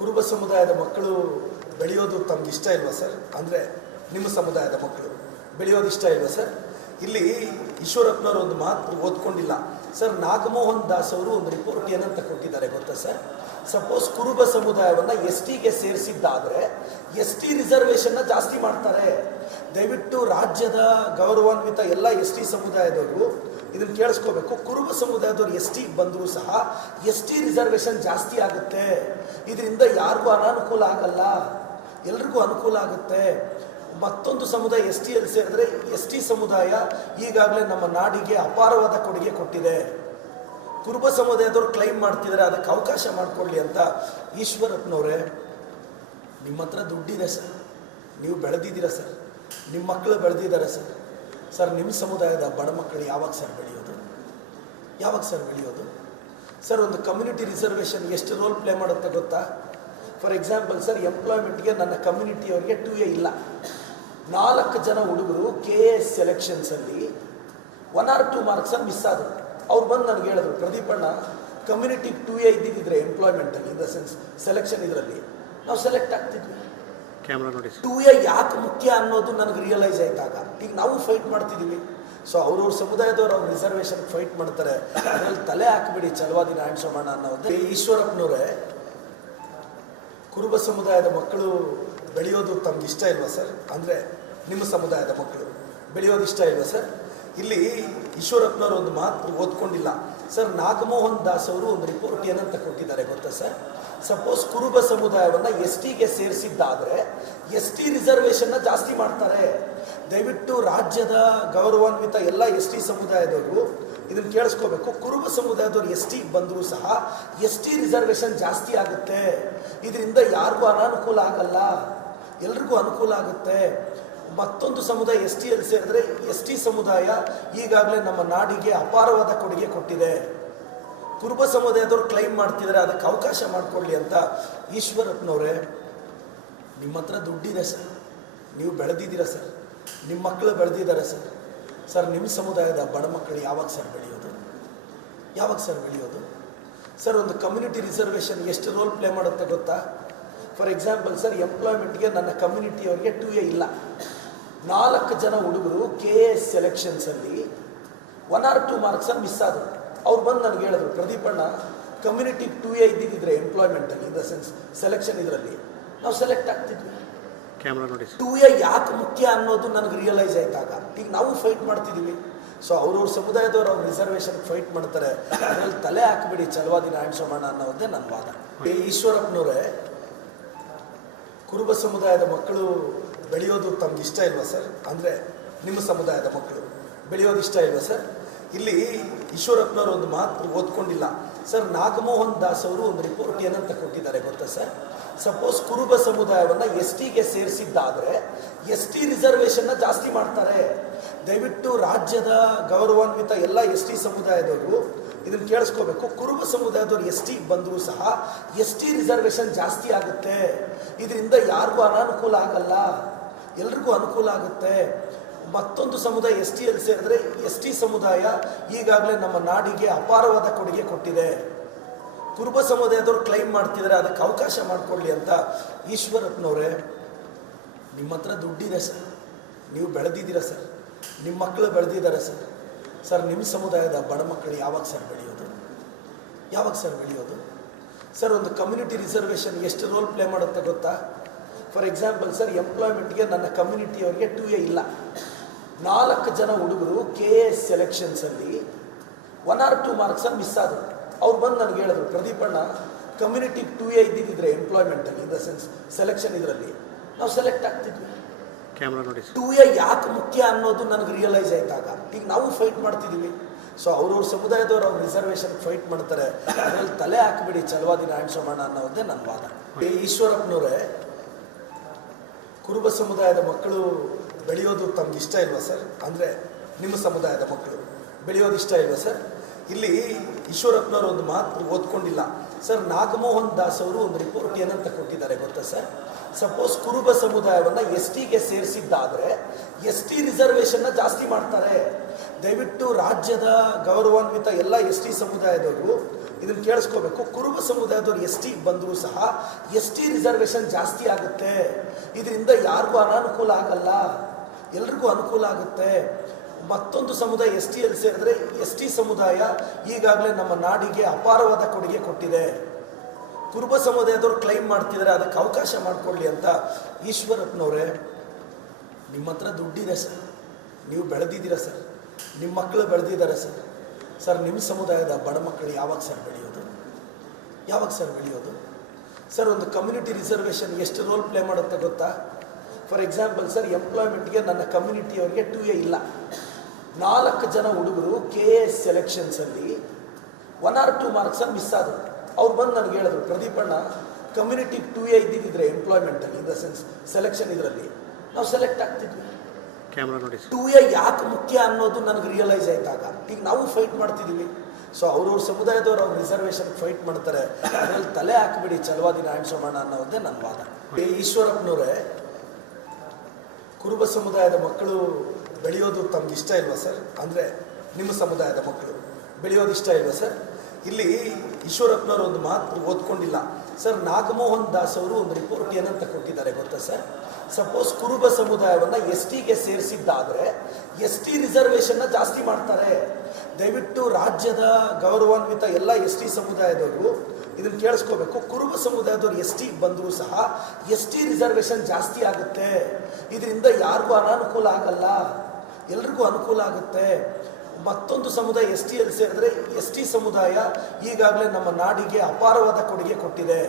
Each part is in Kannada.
ಕುರುಬ ಸಮುದಾಯದ ಮಕ್ಕಳು ಬೆಳೆಯೋದು ತಮ್ಗೆ ಇಷ್ಟ ಇಲ್ವಾ ಸರ್? ಅಂದರೆ ನಿಮ್ಮ ಸಮುದಾಯದ ಮಕ್ಕಳು ಬೆಳೆಯೋದು ಇಷ್ಟ ಇಲ್ವಾ ಸರ್? ಇಲ್ಲಿ ಈಶ್ವರಪ್ಪನವರು ಒಂದು ಮಾತು ಓದ್ಕೊಂಡಿಲ್ಲ ಸರ್. ನಾಗಮೋಹನ್ ದಾಸ್ ಅವರು ಒಂದು ರಿಪೋರ್ಟ್ ಏನಂತ ಕೊಟ್ಟಿದ್ದಾರೆ ಗೊತ್ತಾ ಸರ್? ಸಪೋಸ್ ಕುರುಬ ಸಮುದಾಯವನ್ನು STಗೆ ಸೇರಿಸಿದ್ದಾದರೆ ST ರಿಸರ್ವೇಷನ್ನ ಜಾಸ್ತಿ ಮಾಡ್ತಾರೆ. ದಯವಿಟ್ಟು ರಾಜ್ಯದ ಗೌರವಾನ್ವಿತ ಎಲ್ಲ ST ಸಮುದಾಯದವರು ಇದನ್ನು ಕೇಳಿಸ್ಕೋಬೇಕು. ಕುರುಬ ಸಮುದಾಯದವರು STಗೆ ಬಂದರೂ ಸಹ ST ರಿಸರ್ವೇಷನ್ ಜಾಸ್ತಿ ಆಗುತ್ತೆ. ಇದರಿಂದ ಯಾರಿಗೂ ಅನಾನುಕೂಲ ಆಗಲ್ಲ, ಎಲ್ರಿಗೂ ಅನುಕೂಲ ಆಗುತ್ತೆ. ಮತ್ತೊಂದು ಸಮುದಾಯ STಯಲ್ಲಿ ಸೇರಿದ್ರೆ ST ಸಮುದಾಯ ಈಗಾಗಲೇ ನಮ್ಮ ನಾಡಿಗೆ ಅಪಾರವಾದ ಕೊಡುಗೆ ಕೊಟ್ಟಿದೆ. ಕುರುಬ ಸಮುದಾಯದವರು ಕ್ಲೈಮ್ ಮಾಡ್ತಿದ್ದಾರೆ, ಅದಕ್ಕೆ ಅವಕಾಶ ಮಾಡಿಕೊಡ್ಲಿ ಅಂತ. ಈಶ್ವರಪ್ಪನವರೇ, ನಿಮ್ಮ ಹತ್ರ ದುಡ್ಡಿದೆ ಸರ್, ನೀವು ಬೆಳೆದಿದ್ದೀರ ಸರ್, ನಿಮ್ಮ ಮಕ್ಕಳು ಬೆಳೆದಿದ್ದಾರೆ ಸರ್. ಸರ್, ನಿಮ್ಮ ಸಮುದಾಯದ ಬಡ ಮಕ್ಕಳು ಯಾವಾಗ ಸರ್ ಬೆಳೆಯೋದು? ಯಾವಾಗ ಸರ್ ಬೆಳೆಯೋದು? ಸರ್, ಒಂದು ಕಮ್ಯುನಿಟಿ ರಿಸರ್ವೇಷನ್ ಎಷ್ಟು ರೋಲ್ ಪ್ಲೇ ಮಾಡುತ್ತೆ ಗೊತ್ತಾ? ಫಾರ್ ಎಕ್ಸಾಂಪಲ್ ಸರ್, ಎಂಪ್ಲಾಯ್ಮೆಂಟ್ಗೆ ನನ್ನ ಕಮ್ಯುನಿಟಿಯವರಿಗೆ 2A ಇಲ್ಲ. 4 ಜನ ಹುಡುಗರು KS ಸೆಲೆಕ್ಷನ್ಸಲ್ಲಿ 1 or 2 ಮಾರ್ಕ್ಸಲ್ಲಿ ಮಿಸ್ ಆದರು. ಅವ್ರು ಬಂದು ನನಗೆ ಹೇಳಿದ್ರು, ಪ್ರದೀಪಣ್ಣ, ಕಮ್ಯುನಿಟಿ 2A ಇದ್ದಿದ್ದರೆ ಎಂಪ್ಲಾಯ್ಮೆಂಟಲ್ಲಿ, ಇನ್ ದ ಸೆನ್ಸ್ ಸೆಲೆಕ್ಷನ್ ಇದರಲ್ಲಿ ನಾವು ಸೆಲೆಕ್ಟ್ ಆಗ್ತಿದ್ವಿ. 2A ಯಾಕೆ ಮುಖ್ಯ ಅನ್ನೋದು ನನಗೆ ರಿಯಲೈಸ್ ಆಯ್ತಾಗ. ಈಗ ನಾವು ಫೈಟ್ ಮಾಡ್ತಿದ್ದೀವಿ. ಸೊ ಅವ್ರವ್ರ ಸಮುದಾಯದವ್ರು ಅವ್ರ ರಿಸರ್ವೇಷನ್ ಫೈಟ್ ಮಾಡ್ತಾರೆ, ಅದರಲ್ಲಿ ತಲೆ ಹಾಕಿಬಿಡಿ ಛಲವಾದಿ ನಾರಾಯಣ ಸೋಮಣ್ಣ ಅನ್ನೋದು. ಈಶ್ವರಪ್ಪನವರೇ, ಕುರುಬ ಸಮುದಾಯದ ಮಕ್ಕಳು ಬೆಳೆಯೋದು ತಮ್ಗೆ ಇಷ್ಟ ಇಲ್ವಾ ಸರ್? ಅಂದರೆ ನಿಮ್ಮ ಸಮುದಾಯದ ಮಕ್ಕಳು ಬೆಳೆಯೋದು ಇಷ್ಟ ಇಲ್ವಾ ಸರ್? ಇಲ್ಲಿ ಈಶ್ವರಪ್ಪನವರು ಒಂದು ಮಾತು ಓದ್ಕೊಂಡಿಲ್ಲ ಸರ್. ನಾಗಮೋಹನ್ ದಾಸ್ ಅವರು ಒಂದು ರಿಪೋರ್ಟ್ ಏನಂತ ಕೊಟ್ಟಿದ್ದಾರೆ ಗೊತ್ತಾ ಸರ್? ಸಪೋಸ್ ಕುರುಬ ಸಮುದಾಯವನ್ನು STಗೆ ಸೇರಿಸಿದ್ದಾದರೆ ST ರಿಸರ್ವೇಷನ್ನ ಜಾಸ್ತಿ ಮಾಡ್ತಾರೆ. ದಯವಿಟ್ಟು ರಾಜ್ಯದ ಗೌರವಾನ್ವಿತ ಎಲ್ಲ ST ಸಮುದಾಯದವರು ಇದನ್ನು ಕೇಳಿಸ್ಕೋಬೇಕು. ಕುರುಬ ಸಮುದಾಯದವರು STಗೆ ಬಂದರೂ ಸಹ ST ರಿಸರ್ವೇಷನ್ ಜಾಸ್ತಿ ಆಗುತ್ತೆ. ಇದರಿಂದ ಯಾರಿಗೂ ಅನಾನುಕೂಲ ಆಗಲ್ಲ, ಎಲ್ರಿಗೂ ಅನುಕೂಲ ಆಗುತ್ತೆ. ಮತ್ತೊಂದು ಸಮುದಾಯ STಯಲ್ಲಿ ಸೇರಿದ್ರೆ ST ಸಮುದಾಯ ಈಗಾಗಲೇ ನಮ್ಮ ನಾಡಿಗೆ ಅಪಾರವಾದ ಕೊಡುಗೆ ಕೊಟ್ಟಿದೆ. ಕುರುಬ ಸಮುದಾಯದವರು ಕ್ಲೈಮ್ ಮಾಡ್ತಿದ್ದಾರೆ, ಅದಕ್ಕೆ ಅವಕಾಶ ಮಾಡಿಕೊಡ್ಲಿ ಅಂತ. ಈಶ್ವರಪ್ಪನವರೇ, ನಿಮ್ಮ ಹತ್ರ ದುಡ್ಡಿದೆ ಸರ್, ನೀವು ಬೆಳೆದಿದ್ದೀರ ಸರ್, ನಿಮ್ಮ ಮಕ್ಕಳು ಬೆಳೆದಿದ್ದಾರೆ ಸರ್. ಸರ್, ನಿಮ್ಮ ಸಮುದಾಯದ ಬಡ ಮಕ್ಕಳು ಯಾವಾಗ ಸರ್ ಬೆಳೆಯೋದು? ಯಾವಾಗ ಸರ್ ಬೆಳೆಯೋದು? ಸರ್, ಒಂದು ಕಮ್ಯುನಿಟಿ ರಿಸರ್ವೇಷನ್ ಎಷ್ಟು ರೋಲ್ ಪ್ಲೇ ಮಾಡುತ್ತೆ ಗೊತ್ತಾ? ಫಾರ್ ಎಕ್ಸಾಂಪಲ್ ಸರ್, ಎಂಪ್ಲಾಯ್ಮೆಂಟ್ಗೆ ನನ್ನ ಕಮ್ಯುನಿಟಿಯವರಿಗೆ 2A ಇಲ್ಲ. 4 ಜನ ಹುಡುಗರು KS ಸೆಲೆಕ್ಷನ್ಸಲ್ಲಿ 1 or 2 ಮಾರ್ಕ್ಸಲ್ಲಿ ಮಿಸ್ ಆದರು. ಅವ್ರು ಬಂದು ನನಗೆ ಹೇಳಿದ್ರು, ಪ್ರದೀಪಣ್ಣ, ಕಮ್ಯುನಿಟಿ 2A ಇದ್ದಿದ್ದರೆ ಎಂಪ್ಲಾಯ್ಮೆಂಟಲ್ಲಿ, ಇನ್ ದ ಸೆನ್ಸ್ ಸೆಲೆಕ್ಷನ್ ಇದರಲ್ಲಿ ನಾವು ಸೆಲೆಕ್ಟ್ ಆಗ್ತಿದ್ವಿ. 2A ಯಾಕೆ ಮುಖ್ಯ ಅನ್ನೋದು ನನಗೆ ರಿಯಲೈಸ್ ಆಯ್ತಾಗ. ಈಗ ನಾವು ಫೈಟ್ ಮಾಡ್ತಿದ್ದೀವಿ. ಸೊ ಅವ್ರವ್ರ ಸಮುದಾಯದವ್ರು ಅವ್ರ ರಿಸರ್ವೇಷನ್ ಫೈಟ್ ಮಾಡ್ತಾರೆ, ಅದರಲ್ಲಿ ತಲೆ ಹಾಕಿಬಿಡಿ ಛಲವಾದಿ ನಾರಾಯಣ ಸೋಮಣ್ಣ ಅನ್ನೋದೇ ನನ್ನ ವಾದ. ಈಶ್ವರಪ್ಪನವರೇ, ಕುರುಬ ಸಮುದಾಯದ ಮಕ್ಕಳು ಬೆಳೆಯೋದು ತಮ್ಗೆ ಇಷ್ಟ ಇಲ್ವಾ ಸರ್? ಅಂದರೆ ನಿಮ್ಮ ಸಮುದಾಯದ ಮಕ್ಕಳು ಬೆಳೆಯೋದು ಇಷ್ಟ ಇಲ್ವಾ ಸರ್? ಇಲ್ಲಿ ಈಶ್ವರಪ್ಪನವರು ಒಂದು ಮಾತು ಓದ್ಕೊಂಡಿಲ್ಲ ಸರ್. ನಾಗಮೋಹನ್ ದಾಸ್ ಅವರು ಒಂದು ರಿಪೋರ್ಟ್ ಏನಂತ ಕೊಟ್ಟಿದ್ದಾರೆ ಗೊತ್ತಾ ಸರ್? ಸಪೋಸ್ ಕುರುಬ ಸಮುದಾಯವನ್ನು STಗೆ ಸೇರಿಸಿದ್ದಾದರೆ ST ರಿಸರ್ವೇಷನ್ನ ಜಾಸ್ತಿ ಮಾಡ್ತಾರೆ. ದಯವಿಟ್ಟು ರಾಜ್ಯದ ಗೌರವಾನ್ವಿತ ಎಲ್ಲ ST ಸಮುದಾಯದವರು ಇದನ್ನು ಕೇಳಿಸ್ಕೋಬೇಕು. ಕುರುಬ ಸಮುದಾಯದವರು STಗೆ ಬಂದರೂ ಸಹ ST ರಿಸರ್ವೇಷನ್ ಜಾಸ್ತಿ ಆಗುತ್ತೆ. ಇದರಿಂದ ಯಾರಿಗೂ ಅನಾನುಕೂಲ ಆಗಲ್ಲ, ಎಲ್ರಿಗೂ ಅನುಕೂಲ ಆಗುತ್ತೆ. ಮತ್ತೊಂದು ಸಮುದಾಯ STಯಲ್ಲಿ ಸೇರಿದ್ರೆ ST ಸಮುದಾಯ ಈಗಾಗಲೇ ನಮ್ಮ ನಾಡಿಗೆ ಅಪಾರವಾದ ಕೊಡುಗೆ ಕೊಟ್ಟಿದೆ. ಕುರುಬ ಸಮುದಾಯದವರು ಕ್ಲೈಮ್ ಮಾಡ್ತಿದ್ದಾರೆ, ಅದಕ್ಕೆ ಅವಕಾಶ ಮಾಡಿಕೊಡ್ಲಿ ಅಂತ. ಈಶ್ವರಪ್ಪನವರೇ, ನಿಮ್ಮ ಹತ್ರ ದುಡ್ಡಿದೆ ಸರ್, ನೀವು ಬೆಳೆದಿದ್ದೀರ ಸರ್, ನಿಮ್ಮ ಮಕ್ಕಳು ಬೆಳೆದಿದ್ದಾರೆ ಸರ್. ಸರ್, ನಿಮ್ಮ ಸಮುದಾಯದ ಬಡ ಮಕ್ಕಳು ಯಾವಾಗ ಸರ್ ಬೆಳೆಯೋದು? ಯಾವಾಗ ಸರ್ ಬೆಳೆಯೋದು? ಸರ್, ಒಂದು ಕಮ್ಯುನಿಟಿ ರಿಸರ್ವೇಷನ್ ಎಷ್ಟು ರೋಲ್ ಪ್ಲೇ ಮಾಡುತ್ತೆ ಗೊತ್ತಾ? ಫಾರ್ ಎಕ್ಸಾಂಪಲ್ ಸರ್, ಎಂಪ್ಲಾಯ್ಮೆಂಟ್ಗೆ ನನ್ನ ಕಮ್ಯುನಿಟಿಯವರಿಗೆ 2A ಇಲ್ಲ. 4 ಜನ ಹುಡುಗರು KS ಸೆಲೆಕ್ಷನ್ಸಲ್ಲಿ 1 or 2 ಮಾರ್ಕ್ಸಲ್ಲಿ ಮಿಸ್ ಆದರು. ಅವ್ರು ಬಂದು ನನಗೆ ಹೇಳಿದ್ರು, ಪ್ರದೀಪಣ್ಣ, ಕಮ್ಯುನಿಟಿ 2A ಇದ್ದಿದ್ದರೆ ಎಂಪ್ಲಾಯ್ಮೆಂಟಲ್ಲಿ, ಇನ್ ದ ಸೆನ್ಸ್ ಸೆಲೆಕ್ಷನ್ ಇದರಲ್ಲಿ ನಾವು ಸೆಲೆಕ್ಟ್ ಆಗ್ತಿದ್ವಿ. 2A ಯಾಕೆ ಮುಖ್ಯ ಅನ್ನೋದು ನನಗೆ ರಿಯಲೈಸ್ ಆಯ್ತಾಗ. ಈಗ ನಾವು ಫೈಟ್ ಮಾಡ್ತಿದ್ದೀವಿ. ಸೊ ಅವ್ರವ್ರ ಸಮುದಾಯದವ್ರು ಅವ್ರ ರಿಸರ್ವೇಷನ್ ಫೈಟ್ ಮಾಡ್ತಾರೆ, ಅದರಲ್ಲಿ ತಲೆ ಹಾಕಿಬಿಡಿ ಛಲವಾದಿ ನಾರಾಯಣ ಸೋಮಣ್ಣ ಅನ್ನೋದೇ ನನ್ನ ವಾದ. ಈಶ್ವರಪ್ಪನವರೇ, ಕುರುಬ ಸಮುದಾಯದ ಮಕ್ಕಳು ಬೆಳೆಯೋದು ತಮ್ಗೆ ಇಷ್ಟ ಇಲ್ವಾ ಸರ್? ಅಂದರೆ ನಿಮ್ಮ ಸಮುದಾಯದ ಮಕ್ಕಳು ಬೆಳೆಯೋದು ಇಷ್ಟ ಇಲ್ವಾ ಸರ್? ಇಲ್ಲಿ ಈಶ್ವರಪ್ಪನವರು ಒಂದು ಮಾತು ಓದ್ಕೊಂಡಿಲ್ಲ ಸರ್. ನಾಗಮೋಹನ್ ದಾಸ್ ಅವರು ಒಂದು ರಿಪೋರ್ಟ್ ಏನಂತ ಕೊಟ್ಟಿದ್ದಾರೆ ಗೊತ್ತಾ ಸರ್? ಸಪೋಸ್ ಕುರುಬ ಸಮುದಾಯವನ್ನು STಗೆ ಸೇರಿಸಿದ್ದಾದರೆ ST ರಿಸರ್ವೇಷನ್ನ ಜಾಸ್ತಿ ಮಾಡ್ತಾರೆ. ದಯವಿಟ್ಟು ರಾಜ್ಯದ ಗೌರವಾನ್ವಿತ ಎಲ್ಲ ST ಸಮುದಾಯದವರು ಇದನ್ನು ಕೇಳಿಸ್ಕೋಬೇಕು. ಕುರುಬ ಸಮುದಾಯದವ್ರು ಎಸ್ ಟಿ ಬಂದರೂ ಸಹ ಎಸ್ ಟಿ ರಿಸರ್ವೇಷನ್ ಜಾಸ್ತಿ ಆಗುತ್ತೆ. ಇದರಿಂದ ಯಾರಿಗೂ ಅನಾನುಕೂಲ ಆಗಲ್ಲ, ಎಲ್ರಿಗೂ ಅನುಕೂಲ ಆಗುತ್ತೆ. ಮತ್ತೊಂದು ಸಮುದಾಯ ಎಸ್ ಟಿಯಲ್ಲಿ ಸೇರಿದ್ರೆ ಎಸ್ ಟಿ ಸಮುದಾಯ ಈಗಾಗಲೇ ನಮ್ಮ ನಾಡಿಗೆ ಅಪಾರವಾದ ಕೊಡುಗೆ ಕೊಟ್ಟಿದೆ. ಕುರುಬ ಸಮುದಾಯದವ್ರು ಕ್ಲೈಮ್ ಮಾಡ್ತಿದ್ದಾರೆ, ಅದಕ್ಕೆ ಅವಕಾಶ ಮಾಡಿಕೊಡ್ಲಿ ಅಂತ. ಈಶ್ವರಪ್ಪನವರೇ, ನಿಮ್ಮ ಹತ್ರ ದುಡ್ಡಿದೆ ಸರ್, ನೀವು ಬೆಳೆದಿದ್ದೀರಾ ಸರ್, ನಿಮ್ಮ ಮಕ್ಕಳು ಬೆಳೆದಿದ್ದಾರೆ ಸರ್. ಸರ್, ನಿಮ್ಮ ಸಮುದಾಯದ ಬಡ ಮಕ್ಕಳು ಯಾವಾಗ ಸರ್ ಬೆಳೆಯೋದು? ಯಾವಾಗ ಸರ್ ಬೆಳೆಯೋದು? ಸರ್, ಒಂದು ಕಮ್ಯುನಿಟಿ ರಿಸರ್ವೇಷನ್ ಎಷ್ಟು ರೋಲ್ ಪ್ಲೇ ಮಾಡುತ್ತೆ ಗೊತ್ತಾ? ಫಾರ್ ಎಕ್ಸಾಂಪಲ್ ಸರ್, ಎಂಪ್ಲಾಯ್ಮೆಂಟ್ಗೆ ನನ್ನ ಕಮ್ಯುನಿಟಿಯವರಿಗೆ 2A ಇಲ್ಲ. 4 ಜನ ಹುಡುಗರು KAS ಸೆಲೆಕ್ಷನ್ಸಲ್ಲಿ 1 or 2 ಮಾರ್ಕ್ಸಲ್ಲಿ ಮಿಸ್ ಆದರು. ಅವ್ರು ಬಂದು ನನಗೆ ಹೇಳಿದ್ರು, ಪ್ರದೀಪಣ್ಣ, ಕಮ್ಯುನಿಟಿ 2A ಇದ್ದಿದ್ದರೆ ಎಂಪ್ಲಾಯ್ಮೆಂಟಲ್ಲಿ, ಇನ್ ದ ಸೆನ್ಸ್ ಸೆಲೆಕ್ಷನ್ ಇದರಲ್ಲಿ ನಾವು ಸೆಲೆಕ್ಟ್ ಆಗ್ತಿದ್ವಿ. 2A ಯಾಕೆ ಮುಖ್ಯ ಅನ್ನೋದು ನನಗೆ ರಿಯಲೈಸ್ ಆಯ್ತಾಗ. ಈಗ ನಾವು ಫೈಟ್ ಮಾಡ್ತಿದ್ದೀವಿ. ಸೊ ಅವ್ರವ್ರ ಸಮುದಾಯದವ್ರು ಅವ್ರು ರಿಸರ್ವೇಷನ್ ಫೈಟ್ ಮಾಡ್ತಾರೆ, ಅದರಲ್ಲಿ ತಲೆ ಹಾಕಿಬಿಡಿ, ಛಲವಾದಿ ನಾರಾಯಣ ಸೋಮಣ್ಣ ಅನ್ನೋದೇ ನನ್ನ ವಾದ. ಈಶ್ವರಪ್ಪನವರೇ, ಕುರುಬ ಸಮುದಾಯದ ಮಕ್ಕಳು ಬೆಳೆಯೋದು ತಮ್ಗೆ ಇಷ್ಟ ಇಲ್ವಾ ಸರ್? ಅಂದರೆ ನಿಮ್ಮ ಸಮುದಾಯದ ಮಕ್ಕಳು ಬೆಳೆಯೋದು ಇಷ್ಟ ಇಲ್ವಾ ಸರ್? ಇಲ್ಲಿ ಈಶ್ವರಪ್ಪನವರು ಒಂದು ಮಾತು ಓದ್ಕೊಂಡಿಲ್ಲ ಸರ್. ನಾಗಮೋಹನ್ ದಾಸ್ ಅವರು ಒಂದು ರಿಪೋರ್ಟ್ ಏನಂತ ಕೊಟ್ಟಿದ್ದಾರೆ ಗೊತ್ತಾ ಸರ್? ಸಪೋಸ್ ಕುರುಬ ಸಮುದಾಯವನ್ನು ಎಸ್ ಟಿಗೆ ಸೇರಿಸಿದ್ದಾದರೆ ಎಸ್ ಟಿ ರಿಸರ್ವೇಷನ್ನ ಜಾಸ್ತಿ ಮಾಡ್ತಾರೆ. ದಯವಿಟ್ಟು ರಾಜ್ಯದ ಗೌರವಾನ್ವಿತ ಎಲ್ಲ ಎಸ್ ಟಿ ಸಮುದಾಯದವರು ಇದನ್ನು ಕೇಳಿಸ್ಕೋಬೇಕು. ಕುರುಬ ಸಮುದಾಯದವ್ರು ಎಸ್ ಟಿಗೆ ಬಂದರೂ ಸಹ ಎಸ್ ಟಿ ರಿಸರ್ವೇಷನ್ ಜಾಸ್ತಿ ಆಗುತ್ತೆ. ಇದರಿಂದ ಯಾರಿಗೂ ಅನಾನುಕೂಲ ಆಗಲ್ಲ, ಎಲ್ರಿಗೂ ಅನುಕೂಲ ಆಗುತ್ತೆ. ಮತ್ತೊಂದು ಸಮುದಾಯ ಎಸ್ ಟಿಯಲ್ಲಿ ಸೇರಿದ್ರೆ ಎಸ್ ಟಿ ಸಮುದಾಯ ಈಗಾಗಲೇ ನಮ್ಮ ನಾಡಿಗೆ ಅಪಾರವಾದ ಕೊಡುಗೆ ಕೊಟ್ಟಿದೆ.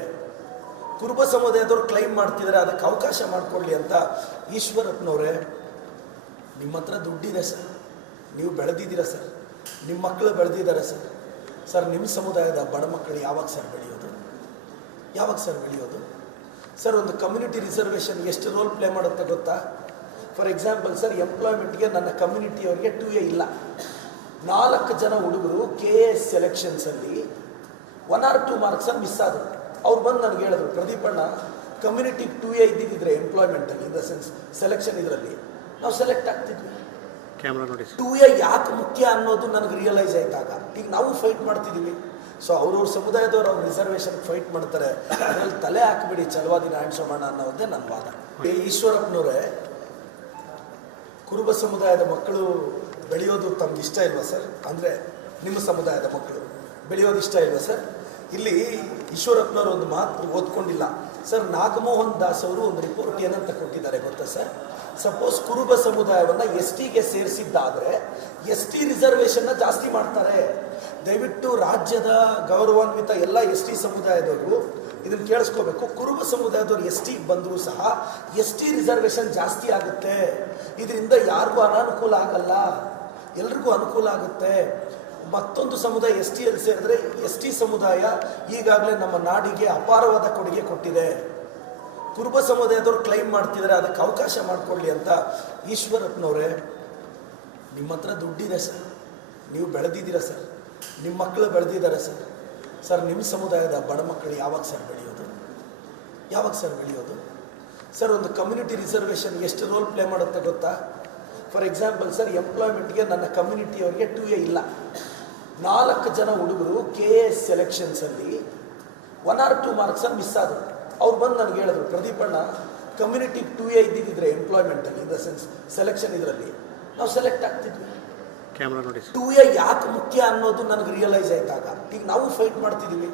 ಕುರುಬ ಸಮುದಾಯದವ್ರು ಕ್ಲೈಮ್ ಮಾಡ್ತಿದ್ದಾರೆ, ಅದಕ್ಕೆ ಅವಕಾಶ ಮಾಡಿಕೊಡ್ಲಿ ಅಂತ. ಈಶ್ವರಪ್ಪನವರೇ, ನಿಮ್ಮ ಹತ್ರ ದುಡ್ಡಿದೆ ಸರ್, ನೀವು ಬೆಳೆದಿದ್ದೀರಾ ಸರ್, ನಿಮ್ಮ ಮಕ್ಕಳು ಬೆಳೆದಿದ್ದಾರೆ ಸರ್. ಸರ್, ನಿಮ್ಮ ಸಮುದಾಯದ ಬಡ ಮಕ್ಕಳು ಯಾವಾಗ ಸರ್ ಬೆಳೆಯೋದು? ಯಾವಾಗ ಸರ್ ಬೆಳೆಯೋದು? ಸರ್, ಒಂದು ಕಮ್ಯುನಿಟಿ ರಿಸರ್ವೇಷನ್ ಎಷ್ಟು ರೋಲ್ ಪ್ಲೇ ಮಾಡುತ್ತೆ ಗೊತ್ತಾ? ಫಾರ್ ಎಕ್ಸಾಂಪಲ್ ಸರ್, ಎಂಪ್ಲಾಯ್ಮೆಂಟ್ಗೆ ನನ್ನ ಕಮ್ಯುನಿಟಿಯವರಿಗೆ 2A ಇಲ್ಲ. 4 ಜನ ಹುಡುಗರು KAS ಸೆಲೆಕ್ಷನ್ಸಲ್ಲಿ 1 or 2 ಮಾರ್ಕ್ಸಲ್ಲಿ ಮಿಸ್ ಆದರು. ಅವ್ರು ಬಂದು ನನಗೆ ಹೇಳಿದ್ರು, ಪ್ರದೀಪಣ್ಣ, ಕಮ್ಯುನಿಟಿ 2A ಇದ್ದಿದ್ದರೆ ಎಂಪ್ಲಾಯ್ಮೆಂಟಲ್ಲಿ, ಇನ್ ದ ಸೆನ್ಸ್ ಸೆಲೆಕ್ಷನ್ ಇದರಲ್ಲಿ ನಾವು ಸೆಲೆಕ್ಟ್ ಆಗ್ತಿದ್ವಿ. 2A ಯಾಕೆ ಮುಖ್ಯ ಅನ್ನೋದು ನನಗೆ ರಿಯಲೈಸ್ ಆಯ್ತಾಗ. ಈಗ ನಾವು ಫೈಟ್ ಮಾಡ್ತಿದ್ದೀವಿ. ಸೊ ಅವ್ರವ್ರ ಸಮುದಾಯದವ್ರು ಅವ್ರು ರಿಸರ್ವೇಷನ್ ಫೈಟ್ ಮಾಡ್ತಾರೆ, ಅದರಲ್ಲಿ ತಲೆ ಹಾಕಿಬಿಡಿ, ಛಲವಾದಿ ನಾರಾಯಣ ಸೋಮಣ್ಣ ಅನ್ನೋದೇ ನನ್ನ ವಾದ. ಈಶ್ವರಪ್ಪನವರೇ, ಕುರುಬ ಸಮುದಾಯದ ಮಕ್ಕಳು ಬೆಳೆಯೋದು ತಮ್ಗೆ ಇಷ್ಟ ಇಲ್ವಾ ಸರ್? ಅಂದರೆ ನಿಮ್ಮ ಸಮುದಾಯದ ಮಕ್ಕಳು ಬೆಳೆಯೋದು ಇಷ್ಟ ಇಲ್ವಾ ಸರ್? ಇಲ್ಲಿ ಈಶ್ವರಪ್ಪನವರು ಒಂದು ಮಾತು ಓದ್ಕೊಂಡಿಲ್ಲ ಸರ್. ನಾಗಮೋಹನ್ ದಾಸ್ ಅವರು ಒಂದು ರಿಪೋರ್ಟ್ ಏನಂತ ಕೊಟ್ಟಿದ್ದಾರೆ ಗೊತ್ತಾ ಸರ್? ಸಪೋಸ್ ಕುರುಬ ಸಮುದಾಯವನ್ನು ಎಸ್ ಟಿಗೆ ಸೇರಿಸಿದ್ದಾದರೆ ಎಸ್ ಟಿ ರಿಸರ್ವೇಷನ್ನ ಜಾಸ್ತಿ ಮಾಡ್ತಾರೆ. ದಯವಿಟ್ಟು ರಾಜ್ಯದ ಗೌರವಾನ್ವಿತ ಎಲ್ಲ ಎಸ್ ಟಿ ಸಮುದಾಯದವರು ಇದನ್ನು ಕೇಳಿಸ್ಕೋಬೇಕು. ಕುರುಬ ಸಮುದಾಯದವ್ರು ಎಸ್ ಟಿಗೆ ಬಂದರೂ ಸಹ ಎಸ್ ಟಿ ರಿಸರ್ವೇಷನ್ ಜಾಸ್ತಿ ಆಗುತ್ತೆ. ಇದರಿಂದ ಯಾರಿಗೂ ಅನಾನುಕೂಲ ಆಗಲ್ಲ, ಎಲ್ರಿಗೂ ಅನುಕೂಲ ಆಗುತ್ತೆ. ಮತ್ತೊಂದು ಸಮುದಾಯ ಎಸ್ ಟಿಯಲ್ಲಿ ಸೇರಿದ್ರೆ ಎಸ್ ಟಿ ಸಮುದಾಯ ಈಗಾಗಲೇ ನಮ್ಮ ನಾಡಿಗೆ ಅಪಾರವಾದ ಕೊಡುಗೆ ಕೊಟ್ಟಿದೆ. ಕುರುಬ ಸಮುದಾಯದವ್ರು ಕ್ಲೈಮ್ ಮಾಡ್ತಿದ್ದಾರೆ, ಅದಕ್ಕೆ ಅವಕಾಶ ಮಾಡಿಕೊಡ್ಲಿ ಅಂತ. ಈಶ್ವರಪ್ಪನವರೇ, ನಿಮ್ಮ ಹತ್ರ ದುಡ್ಡಿದೆ ಸರ್, ನೀವು ಬೆಳೆದಿದ್ದೀರಾ ಸರ್, ನಿಮ್ಮ ಮಕ್ಕಳು ಬೆಳೆದಿದ್ದಾರೆ ಸರ್. ಸರ್, ನಿಮ್ಮ ಸಮುದಾಯದ ಬಡ ಮಕ್ಕಳು ಯಾವಾಗ ಸರ್ ಬೆಳೆಯೋದು? ಯಾವಾಗ ಸರ್ ಬೆಳೆಯೋದು? ಸರ್, ಒಂದು ಕಮ್ಯುನಿಟಿ ರಿಸರ್ವೇಷನ್ ಎಷ್ಟು ರೋಲ್ ಪ್ಲೇ ಮಾಡುತ್ತೆ ಗೊತ್ತಾ? ಫಾರ್ ಎಕ್ಸಾಂಪಲ್ ಸರ್, ಎಂಪ್ಲಾಯ್ಮೆಂಟ್ಗೆ ನನ್ನ ಕಮ್ಯುನಿಟಿಯವರಿಗೆ 2A ಇಲ್ಲ. 4 ಜನ ಹುಡುಗರು KAS ಸೆಲೆಕ್ಷನ್ಸಲ್ಲಿ 1 or 2 ಮಾರ್ಕ್ಸಲ್ಲಿ ಮಿಸ್ ಆದರು. ಅವ್ರು ಬಂದು ನನಗೆ ಹೇಳಿದ್ರು, ಪ್ರದೀಪಣ್ಣ, ಕಮ್ಯುನಿಟಿ 2A ಇದ್ದಿದ್ದರೆ ಎಂಪ್ಲಾಯ್ಮೆಂಟಲ್ಲಿ, ಇನ್ ದ ಸೆನ್ಸ್ ಸೆಲೆಕ್ಷನ್ ಇದರಲ್ಲಿ ನಾವು ಸೆಲೆಕ್ಟ್ ಆಗ್ತಿದ್ವಿ. 2A ಯಾಕೆ ಮುಖ್ಯ ಅನ್ನೋದು ನನಗೆ ರಿಯಲೈಸ್ ಆಯ್ತಾಗ. ಈಗ ನಾವು ಫೈಟ್ ಮಾಡ್ತಿದ್ದೀವಿ.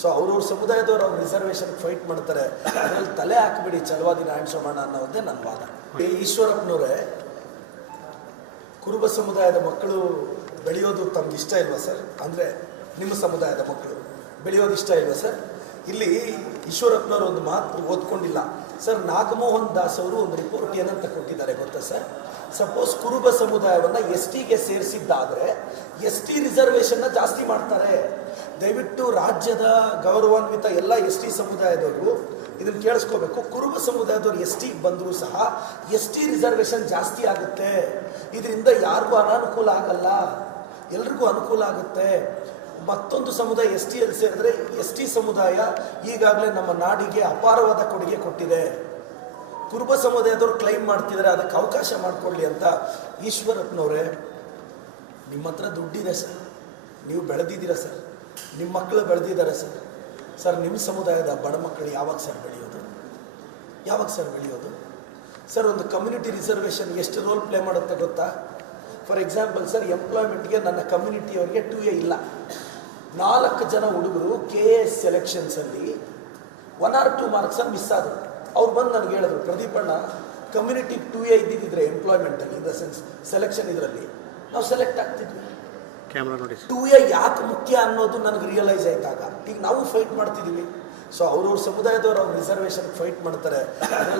ಸೊ ಅವ್ರವ್ರ ಸಮುದಾಯದವ್ರು ಅವ್ರು ರಿಸರ್ವೇಷನ್ ಫೈಟ್ ಮಾಡ್ತಾರೆ, ಅದರಲ್ಲಿ ತಲೆ ಹಾಕಿಬಿಡಿ, ಛಲವಾದಿ ನಾರಾಯಣ ಸೋಮಣ್ಣ ಅನ್ನೋದೇ ನನ್ನ ವಾದ. ಈಶ್ವರಪ್ಪನವರೇ, ಕುರುಬ ಸಮುದಾಯದ ಮಕ್ಕಳು ಬೆಳೆಯೋದು ತಮ್ಗೆ ಇಷ್ಟ ಇಲ್ವಾ ಸರ್? ಅಂದರೆ ನಿಮ್ಮ ಸಮುದಾಯದ ಮಕ್ಕಳು ಬೆಳೆಯೋದು ಇಷ್ಟ ಇಲ್ವಾ ಸರ್? ಇಲ್ಲಿ ಈಶ್ವರಪ್ಪನವರು ಒಂದು ಮಾತು ಓದ್ಕೊಂಡಿಲ್ಲ ಸರ್. ನಾಗಮೋಹನ್ ದಾಸ್ ಅವರು ಒಂದು ರಿಪೋರ್ಟ್ ಏನಂತ ಕೊಟ್ಟಿದ್ದಾರೆ ಗೊತ್ತಾ ಸರ್? ಸಪೋಸ್ ಕುರುಬ ಸಮುದಾಯವನ್ನು ಎಸ್ ಟಿಗೆ ಸೇರಿಸಿದ್ದಾದರೆ ಎಸ್ ಟಿ ರಿಸರ್ವೇಷನ್ನ ಜಾಸ್ತಿ ಮಾಡ್ತಾರೆ. ದಯವಿಟ್ಟು ರಾಜ್ಯದ ಗೌರವಾನ್ವಿತ ಎಲ್ಲ ಎಸ್ ಟಿ ಸಮುದಾಯದವರು ಇದನ್ನು ಕೇಳಿಸ್ಕೋಬೇಕು. ಕುರುಬ ಸಮುದಾಯದವ್ರು ಎಸ್ ಟಿಗೆ ಬಂದರೂ ಸಹ ಎಸ್ ಟಿ ರಿಸರ್ವೇಷನ್ ಜಾಸ್ತಿ ಆಗುತ್ತೆ. ಇದರಿಂದ ಯಾರಿಗೂ ಅನಾನುಕೂಲ ಆಗಲ್ಲ, ಎಲ್ರಿಗೂ ಅನುಕೂಲ ಆಗುತ್ತೆ. ಮತ್ತೊಂದು ಸಮುದಾಯ ಎಸ್ ಟಿಯಲ್ಲಿ ಸೇರಿದ್ರೆ ಎಸ್ ಟಿ ಸಮುದಾಯ ಈಗಾಗಲೇ ನಮ್ಮ ನಾಡಿಗೆ ಅಪಾರವಾದ ಕೊಡುಗೆ ಕೊಟ್ಟಿದೆ. ಕುರುಬ ಸಮುದಾಯದವ್ರು ಕ್ಲೈಮ್ ಮಾಡ್ತಿದ್ದಾರೆ, ಅದಕ್ಕೆ ಅವಕಾಶ ಮಾಡಿಕೊಡ್ಲಿ ಅಂತ. ಈಶ್ವರಪ್ಪನವರೇ, ನಿಮ್ಮ ಹತ್ರ ದುಡ್ಡಿದೆ ಸರ್, ನೀವು ಬೆಳೆದಿದ್ದೀರಾ ಸರ್, ನಿಮ್ಮ ಮಕ್ಕಳು ಬೆಳೆದಿದ್ದಾರೆ ಸರ್. ಸರ್ ನಿಮ್ಮ ಸಮುದಾಯದ ಬಡ ಮಕ್ಕಳು ಯಾವಾಗ ಸರ್ ಬೆಳೆಯೋದು? ಯಾವಾಗ ಸರ್ ಬೆಳೆಯೋದು? ಸರ್ ಒಂದು ಕಮ್ಯುನಿಟಿ ರಿಸರ್ವೇಷನ್ ಎಷ್ಟು ರೋಲ್ ಪ್ಲೇ ಮಾಡುತ್ತೆ ಗೊತ್ತಾ? ಫಾರ್ ಎಕ್ಸಾಂಪಲ್ ಸರ್, ಎಂಪ್ಲಾಯ್ಮೆಂಟ್ಗೆ ನನ್ನ ಕಮ್ಯುನಿಟಿಯವರಿಗೆ 2A ಇಲ್ಲ. 4 ಜನ ಹುಡುಗರು KAS ಸೆಲೆಕ್ಷನ್ಸಲ್ಲಿ 1 or 2 ಮಾರ್ಕ್ಸಲ್ಲಿ ಮಿಸ್ ಆದರು. ಅವ್ರು ಬಂದು ನನಗೆ ಹೇಳಿದ್ರು, ಪ್ರದೀಪಣ್ಣ ಕಮ್ಯುನಿಟಿ 2A ಇದ್ದಿದ್ದರೆ ಎಂಪ್ಲಾಯ್ಮೆಂಟಲ್ಲಿ, ಇನ್ ದ ಸೆನ್ಸ್ ಸೆಲೆಕ್ಷನ್ ಇದರಲ್ಲಿ ನಾವು ಸೆಲೆಕ್ಟ್ ಆಗ್ತಿದ್ವಿ. 2A ಯಾಕೆ ಮುಖ್ಯ ಅನ್ನೋದು ನನಗೆ ರಿಯಲೈಸ್ ಆಯ್ತಾಗ ಈಗ ನಾವು ಫೈಟ್ ಮಾಡ್ತಿದ್ದೀವಿ. ಸೊ ಅವ್ರವ್ರ ಸಮುದಾಯದವ್ರು ಅವ್ರ ರಿಸರ್ವೇಷನ್ ಫೈಟ್ ಮಾಡ್ತಾರೆ.